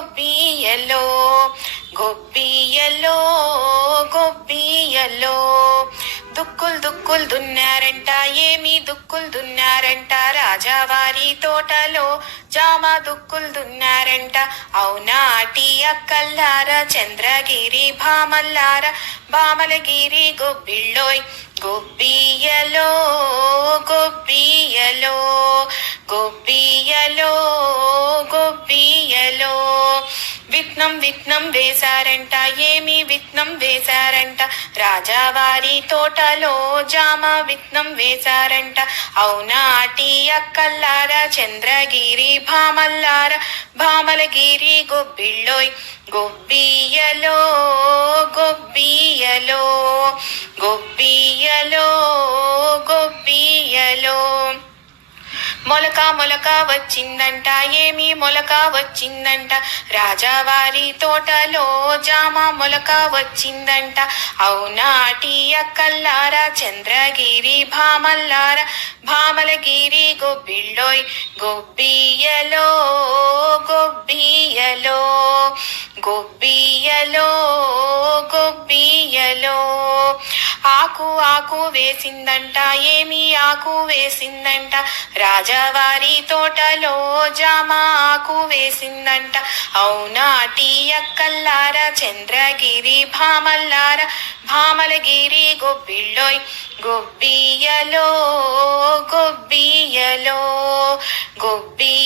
గొబ్బియలో గొబ్బియలో గొబ్బియలో దుక్కులు దుక్కులు దున్నారంట ఏమి దుక్కులు దున్నారంట. రాజావారి తోటలో జామ దుక్కులు దున్నారంట. అవునాటి అక్కల్లార చంద్రగిరి భామల్లార భామలగిరి గొబ్బిళ్ళోయ్. గొబ్బియలో గొబ్బియలో గొబ్బి విఘ్నం విత్నం వేశారంట ఏమి విత్నం వేశారంట. రాజావారి తోటలో జామ విత్నం వేశారంట. అవునాటి అక్కల్లారా చంద్రగిరి భామల్లారా భామలగిరి గొబ్బిళ్ళోయ్ గొబ్బియలో మొలక మొలక వచ్చిందంట ఏమి మొలక వచ్చిందంట. రాజావారి తోటలో జామ మొలక వచ్చిందంట. అవునాటి అక్కల్లారా చంద్రగిరి భామల్లార భామలగిరి గొబ్బిళ్ళోయ్ గొబ్బియలో గొబ్బియలో గొబ్బియలో గొబ్బియలో ఆకు ఆకు వేసిందంట ఏమి ఆకు వేసిందంట. రాజావారి తోటలో జామ ఆకు వేసిందంట. అవునాటి అక్కల్లార చంద్రగిరి భామల్లార? భామలగిరి గొబ్బిళ్ళోయ్ గొబ్బియలో గొబ్బియలో గొబ్బి